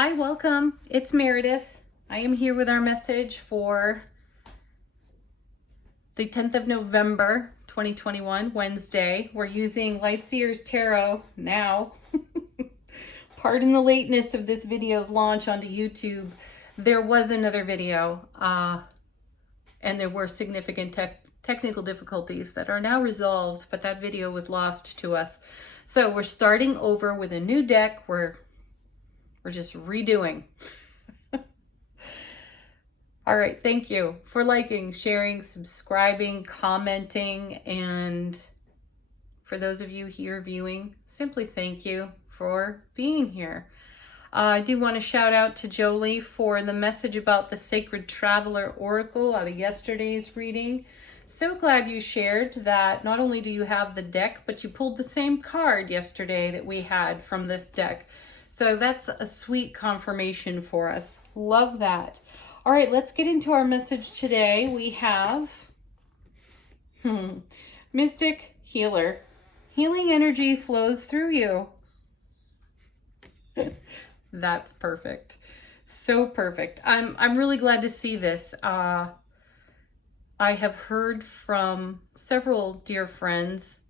Hi, welcome. It's Meredith. I am here with our message for the 10th of November, 2021, Wednesday. We're using Lightseer's Tarot now. Pardon the lateness of this video's launch onto YouTube. There was another video, and there were significant technical difficulties that are now resolved, but that video was lost to us. So we're starting over with a new deck. We're just redoing. All right, thank you for liking, sharing, subscribing, commenting, and for those of you here viewing, simply thank you for being here. I do want to shout out to Jolie for the message about the Sacred Traveler Oracle out of yesterday's reading. So glad you shared that not only do you have the deck, but you pulled the same card yesterday that we had from this deck. So that's a sweet confirmation for us. Love that. All right, let's get into our message today. We have Mystic Healer. Healing energy flows through you. That's perfect. So perfect. I'm really glad to see this. I have heard from several dear friends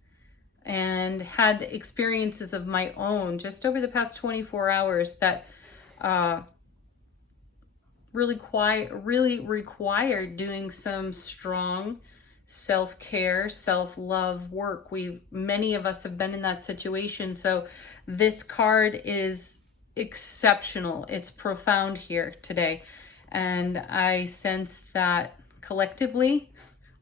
and had experiences of my own just over the past 24 hours that really required doing some strong self-care, self-love work. Many of us have been in that situation. So this card is exceptional. It's profound here today. And I sense that collectively,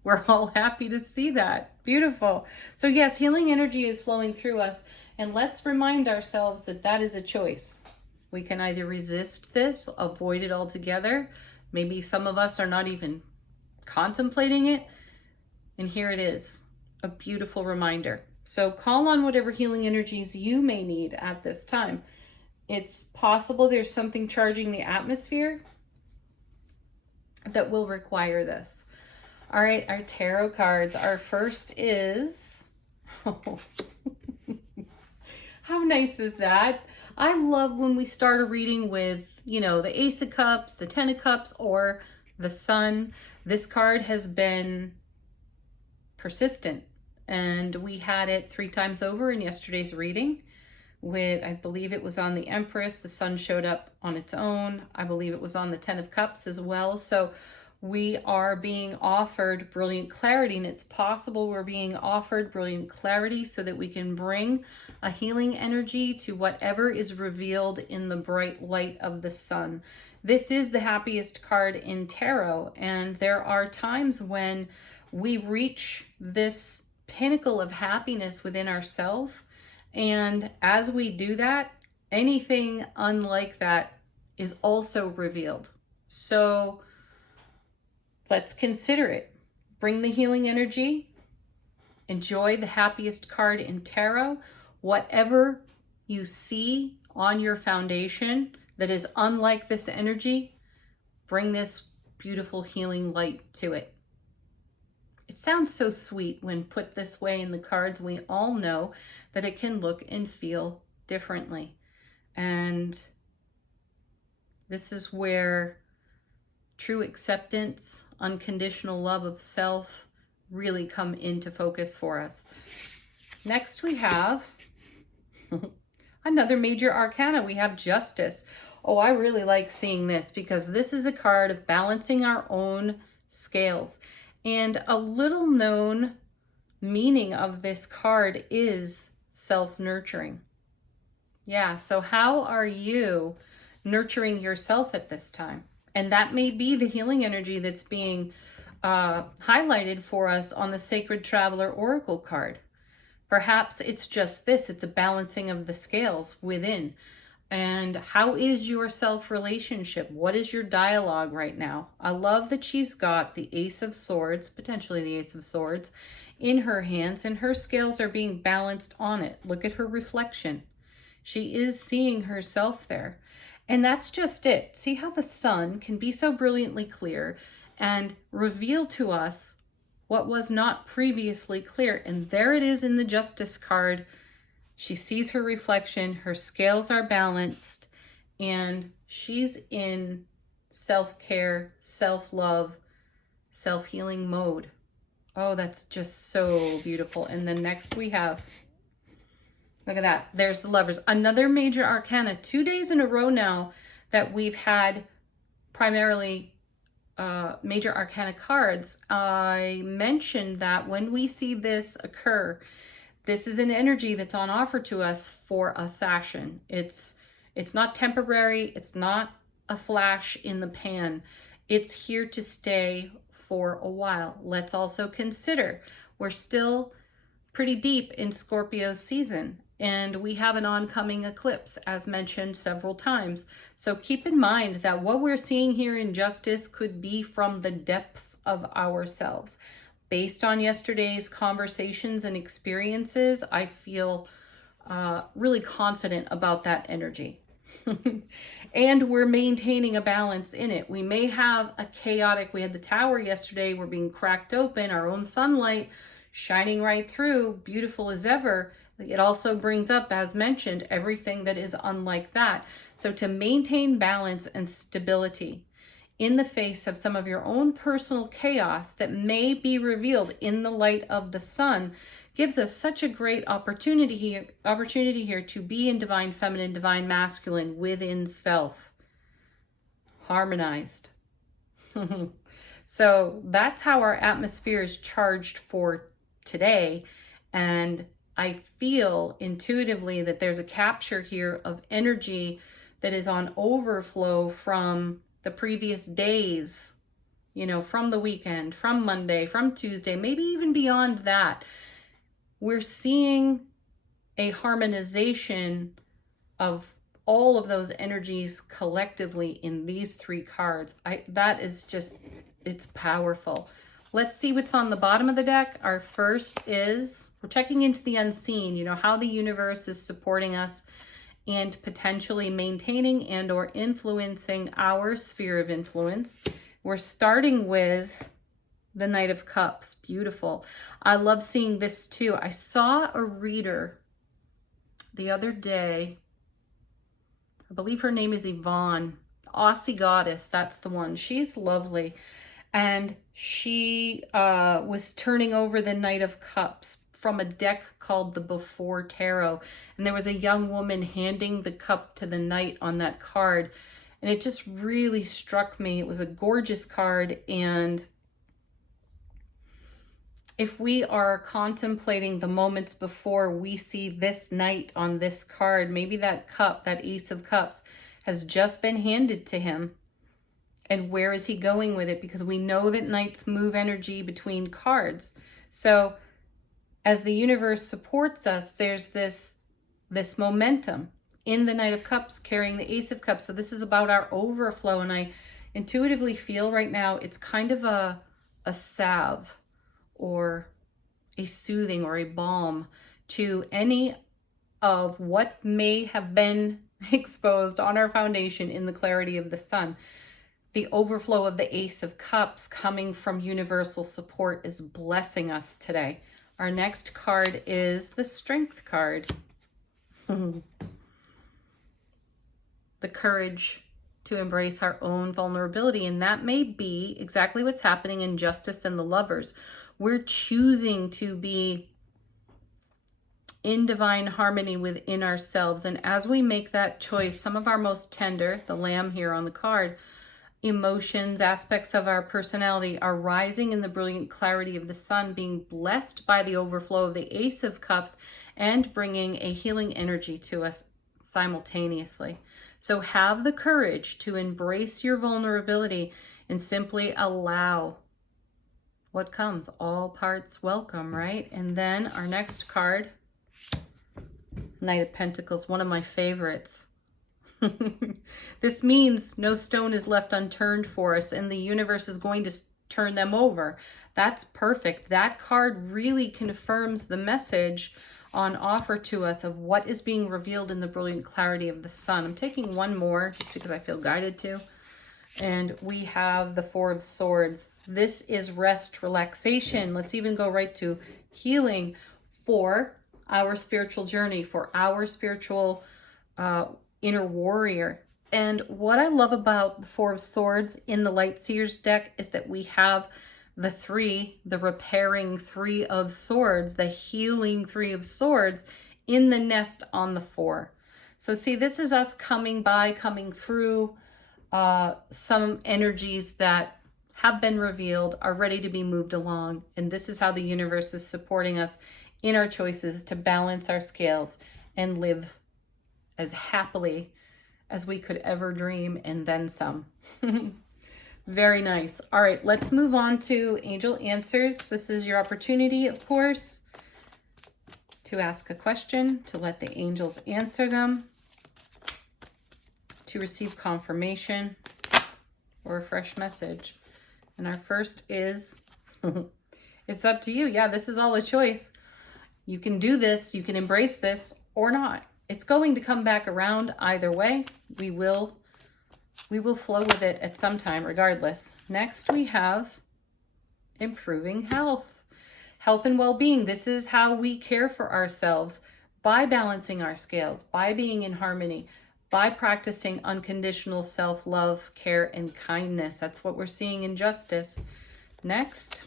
we're all happy to see that. Beautiful. So yes, healing energy is flowing through us. And let's remind ourselves that that is a choice. We can either resist this, avoid it altogether. Maybe some of us are not even contemplating it. And here it is, a beautiful reminder. So call on whatever healing energies you may need at this time. It's possible there's something charging the atmosphere that will require this. All right, our tarot cards. Our first is, how nice is that? I love when we start a reading with, the Ace of Cups, the Ten of Cups, or the Sun. This card has been persistent, and we had it 3 times over in yesterday's reading with, I believe it was on the Empress. The Sun showed up on its own. I believe it was on the Ten of Cups as well. So we are being offered brilliant clarity, and it's possible we're being offered brilliant clarity so that we can bring a healing energy to whatever is revealed in the bright light of the sun. This is the happiest card in tarot, and there are times when we reach this pinnacle of happiness within ourselves, and as we do that, anything unlike that is also revealed. So let's consider it. Bring the healing energy. Enjoy the happiest card in tarot. Whatever you see on your foundation that is unlike this energy, bring this beautiful healing light to it. It sounds so sweet when put this way in the cards. We all know that it can look and feel differently. And this is where true acceptance, unconditional love of self really come into focus for us. Next we have another major arcana. We have Justice. Oh, I really like seeing this because this is a card of balancing our own scales. And a little known meaning of this card is self-nurturing. Yeah, so how are you nurturing yourself at this time? And that may be the healing energy that's being highlighted for us on the Sacred Traveler Oracle card. Perhaps it's just this, it's a balancing of the scales within. And how is your self-relationship? What is your dialogue right now? I love that she's got the Ace of Swords, potentially the Ace of Swords, in her hands, and her scales are being balanced on it. Look at her reflection. She is seeing herself there. And that's just it. See how the sun can be so brilliantly clear and reveal to us what was not previously clear. And there it is in the Justice card. She sees her reflection, her scales are balanced, and she's in self-care, self-love, self-healing mode. Oh, that's just so beautiful. And then next we have, look at that, there's the Lovers. Another major arcana, 2 days in a row now that we've had primarily major arcana cards. I mentioned that when we see this occur, this is an energy that's on offer to us for a fashion. It's not temporary. It's not a flash in the pan. It's here to stay for a while. Let's also consider we're still pretty deep in Scorpio season, and we have an oncoming eclipse, as mentioned several times. So keep in mind that what we're seeing here in justice could be from the depths of ourselves. Based on yesterday's conversations and experiences, I feel really confident about that energy. And we're maintaining a balance in it. We may have a chaotic, we had the tower yesterday, we're being cracked open, our own sunlight shining right through, beautiful as ever. It also brings up, as mentioned, everything that is unlike that. So to maintain balance and stability in the face of some of your own personal chaos that may be revealed in the light of the sun gives us such a great opportunity here to be in divine feminine, divine masculine within self, harmonized. So that's how our atmosphere is charged for today. And I feel intuitively that there's a capture here of energy that is on overflow from the previous days, you know, from the weekend, from Monday, from Tuesday, maybe even beyond that. We're seeing a harmonization of all of those energies collectively in these 3 cards. That is just, it's powerful. Let's see what's on the bottom of the deck. Our first is, we're checking into the unseen, you know, how the universe is supporting us and potentially maintaining and or influencing our sphere of influence. We're starting with the Knight of Cups. Beautiful. I love seeing this too. I saw a reader the other day. I believe her name is Yvonne. Aussie Goddess, that's the one. She's lovely. And she was turning over the Knight of Cups from a deck called the Before Tarot. And there was a young woman handing the cup to the knight on that card. And it just really struck me. It was a gorgeous card. And if we are contemplating the moments before we see this knight on this card, maybe that cup, that Ace of Cups, has just been handed to him. And where is he going with it? Because we know that knights move energy between cards. So as the universe supports us, there's this momentum in the Knight of Cups carrying the Ace of Cups. So this is about our overflow. And I intuitively feel right now it's kind of a salve or a soothing or a balm to any of what may have been exposed on our foundation in the clarity of the sun. The overflow of the Ace of Cups coming from universal support is blessing us today. Our next card is the Strength card. The courage to embrace our own vulnerability. And that may be exactly what's happening in Justice and the Lovers. We're choosing to be in divine harmony within ourselves. And as we make that choice, some of our most tender, the Lamb here on the card, emotions, aspects of our personality are rising in the brilliant clarity of the sun, being blessed by the overflow of the Ace of Cups and bringing a healing energy to us simultaneously. So have the courage to embrace your vulnerability and simply allow what comes. All parts welcome, right? And then our next card, Knight of Pentacles, one of my favorites. This means no stone is left unturned for us, and the universe is going to turn them over. That's perfect. That card really confirms the message on offer to us of what is being revealed in the brilliant clarity of the sun. I'm taking one more just because I feel guided to. And we have the Four of Swords. This is rest, relaxation. Let's even go right to healing for our spiritual journey, for our spiritual inner warrior. And what I love about the Four of Swords in the Light Seers deck is that we have the three, the repairing Three of Swords, the healing Three of Swords in the nest on the four. So see, this is us coming through some energies that have been revealed, are ready to be moved along. And this is how the universe is supporting us in our choices to balance our scales and live as happily as we could ever dream, and then some. Very nice. All right, let's move on to angel answers. This is your opportunity, of course, to ask a question, to let the angels answer them, to receive confirmation or a fresh message. And our first is, it's up to you. Yeah, this is all a choice. You can do this, you can embrace this or not. It's going to come back around either way. We will flow with it at some time regardless. Next we have improving health. Health and well-being. This is how we care for ourselves, by balancing our scales, by being in harmony, by practicing unconditional self-love, care, and kindness. That's what we're seeing in justice. Next.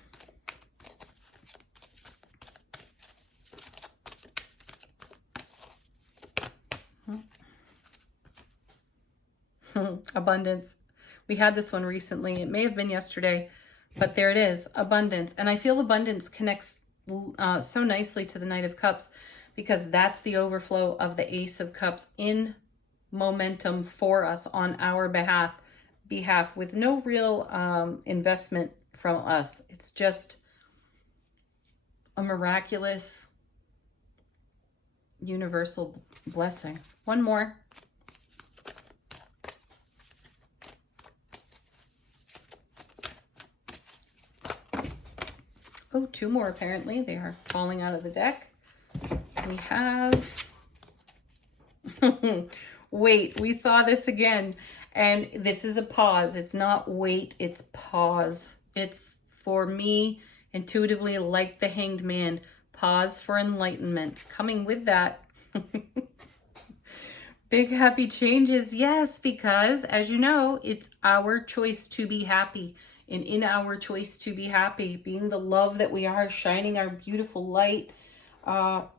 Abundance. We had this one recently. It may have been yesterday, but there it is. Abundance. And I feel abundance connects so nicely to the Knight of Cups, because that's the overflow of the Ace of Cups in momentum for us on our behalf with no real investment from us. It's just a miraculous universal blessing. One more. Oh, two more apparently. They are falling out of the deck. We have... Wait, we saw this again. And this is a pause. It's not wait, it's pause. It's, for me, intuitively like the Hanged Man. Pause for enlightenment. Coming with that. Big happy changes. Yes, because as you know, it's our choice to be happy. And in our choice to be happy, being the love that we are, shining our beautiful light,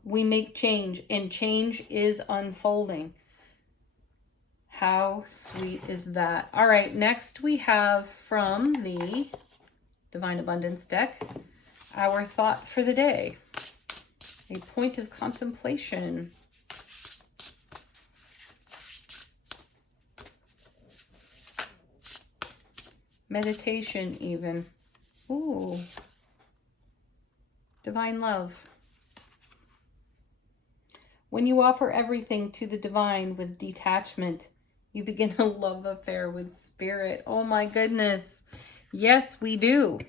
we make change, and change is unfolding. How sweet is that? All right, next we have from the Divine Abundance deck, our thought for the day. A point of contemplation. Meditation even. Ooh. Divine love. When you offer everything to the divine with detachment, you begin a love affair with spirit. Oh my goodness. Yes, we do.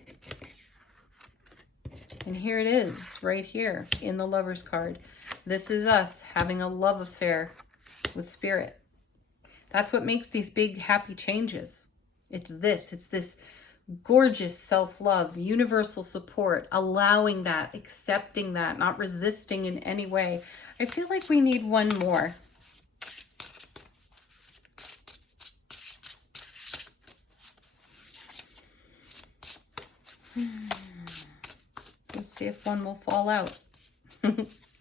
And here it is, right here in the Lover's card. This is us having a love affair with spirit. That's what makes these big happy changes. It's this gorgeous self-love, universal support, allowing that, accepting that, not resisting in any way. I feel like we need one more. Let's see if one will fall out.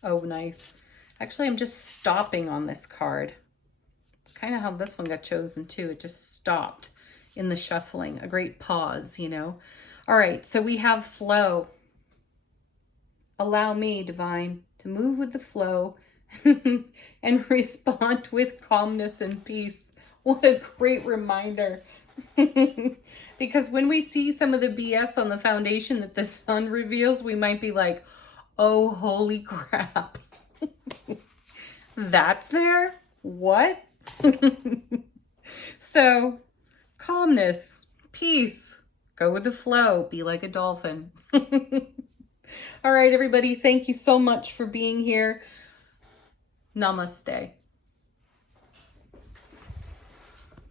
Oh, nice. Actually, I'm just stopping on this card. It's kind of how this one got chosen too. It just stopped in the shuffling, a great pause, you know. All right, so we have flow. Allow me, divine, to move with the flow and respond with calmness and peace. What a great reminder. Because when we see some of the BS on the foundation that the sun reveals, we might be like, oh, holy crap. That's there? What? So, calmness, peace, go with the flow, be like a dolphin. All right, everybody, thank you so much for being here. Namaste.